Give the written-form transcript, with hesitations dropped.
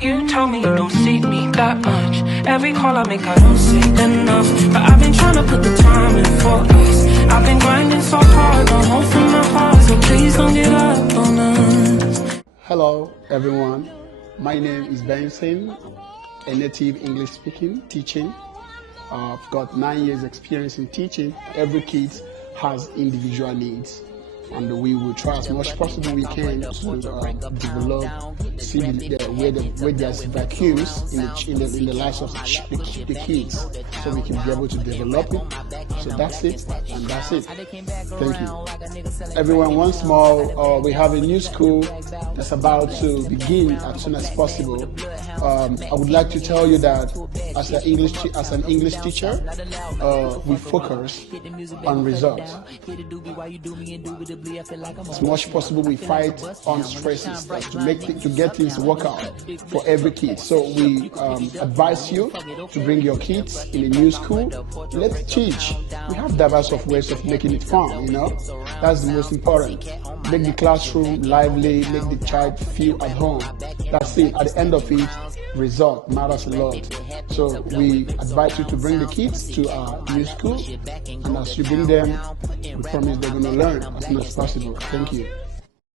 You told me you don't see me that much. Every call I make, I don't say enough. But I've been trying to put the time in for us. I've been grinding so hard, no hope from my heart. So please don't get up on us. Hello, everyone. My name is Benson, a native English speaking, teaching. I've got 9 years experience in teaching. Every kid has individual needs, and we will try as much possible we can to develop, see where there's vacuums in the lives of the kids, so we can be able to develop it. So that's it, and that's it. Thank you. Everyone, once more, we have a new school that's about to begin as soon as possible. I would like to tell you that as an English teacher, we focus on results. As much as possible, we fight on stresses to get things work out for every kid. So we advise you to bring your kids in a new school. Let's teach. We have diverse of ways of making it fun. That's the most important. Make the classroom lively. Make the child feel at home. That's it. At the end of it, result matters a lot. So we advise you to bring the kids to our new school, and as you bring them, we promise they're going to learn as soon as possible. Thank you.